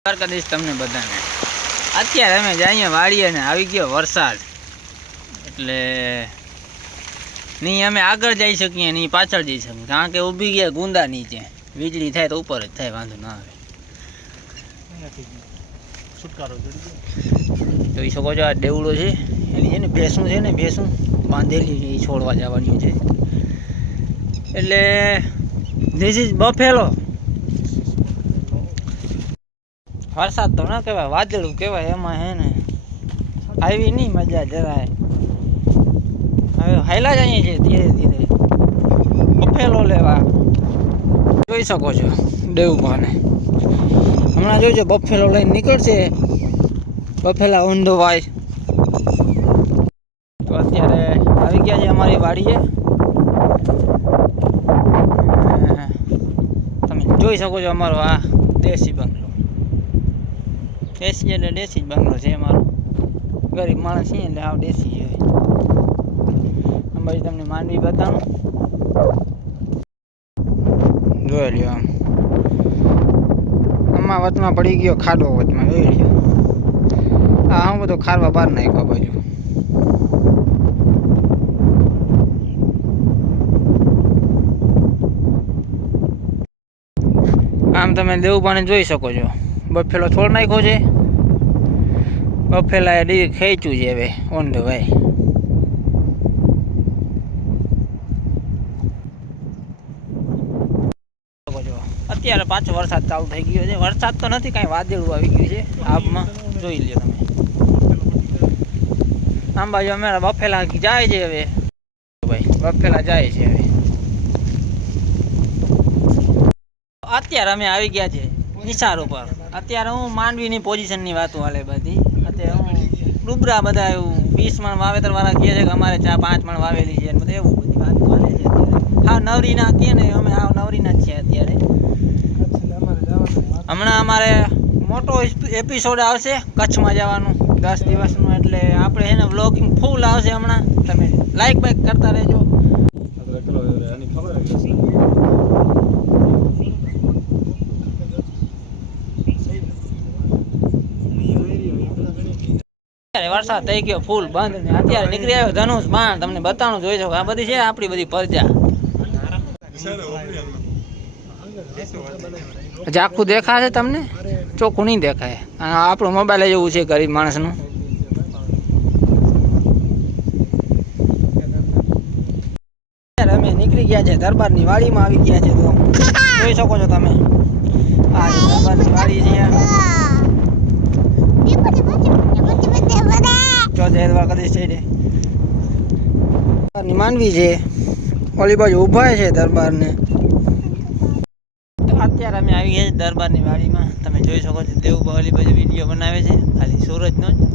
દ્વારકાધીશ તમને બધાને અત્યારે અમે જઈએ વાડીએ ને આવી ગયો વરસાદ એટલે નહીં અમે આગળ જઈ શકીએ નહીં પાછળ જઈ શકીએ કારણ કે ઊભી ગયા ગુંદા નીચે વીજળી થાય તો ઉપર જ થાય વાંધો ના આવે છુટકારો જોઈ શકો છો આ દેવડો છે એની છે ને ભેંસું છે ને ભેંસું બાંધેલી છે એ છોડવા જવાની છે એટલે ધીસ ઇઝ બફેલો વરસાદ તો ના કહેવાય વાદળું કહેવાય એમાં હે ને આવી નહીં મજા જરાય હવે હાયલા જ અહીંયા છે ધીરે ધીરે બફેલો લેવા જોઈ શકો છો દેવભાને હમણાં જોઈજો બફેલો લઈને નીકળશે બફેલા ઊંધો ભાઈ તો અત્યારે આવી ગયા છે અમારી વાડીએ તમે જોઈ શકો છો અમારો આ દેશી બંગલો દેશી એટલે દેશી જ બંગલો છે અમારો ગરીબ માણસ છીએ એટલે આવ દેશી છે અંબાજી તમને માંડવી બતાવું જોઈ લ્યો આમાં વચમાં પડી ગયો ખાડો વચમાં જોઈ લ્યો આ હું બધો ખારવા બહાર નાખ્યો બાજુ આમ તમે દેવભાને જોઈ શકો છો બફેલો છોડ નાખ્યો છે બફેલા એ ખેંચ્યું છે હવે ઓન ધ ભાઈ અત્યારે પાછો વરસાદ ચાલુ થઈ ગયો છે વરસાદ તો નથી કાંઈ વાદળું આવી ગયું છે આબમાં જોઈ લ્યો તમે આમ બાજુ અમારા બફેલા જાય છે હવે ભાઈ બફેલા જાય છે હવે અત્યારે અમે આવી ગયા છે નિશાર ઉપર અત્યારે હું માંડવીની પોઝિશનની વાતો હાલે બધી અત્યારે હું ડુબરા બધા એવું 20 મણ વાવેતર વાળા કહે છે કે અમારે 4-5 મણ વાવેલી છે બધું એવું બધી વાતો હાલે છે અત્યારે હા નવરીના કહે ને અમે હા નવરીના જ છે અત્યારે હમણાં અમારે મોટો એપિસોડ આવશે કચ્છમાં જવાનું 10 દિવસનું એટલે આપણે એને વ્લોગિંગ ફૂલ આવશે હમણાં તમે લાઈક બાઈક કરતા રહેજો વરસાદ થઈ ગયો ફૂલ બંધ ને અત્યારે નીકળી આવ્યો ધનુષ બાણ તમને બતાવવાનું જોઈ શકો આ બધી છે આપણી બધી પરજા આખું દેખાશે તમને ચોખ્ખું નહીં દેખાય આપણો મોબાઈલ જેવું છે ગરીબ માણસનું અમે નીકળી ગયા છે દરબારની વાડીમાં આવી ગયા છે તો જોઈ શકો છો તમે આ દરબારની વાડી છે માંડવી છે ઓલી બાજુ ઊભા છે દરબારને અત્યારે અમે આવી ગયા છીએ દરબારની વાડીમાં તમે જોઈ શકો છો દેવભા ઓલી બાજુ વિડીયો બનાવે છે ખાલી સુરજનો જ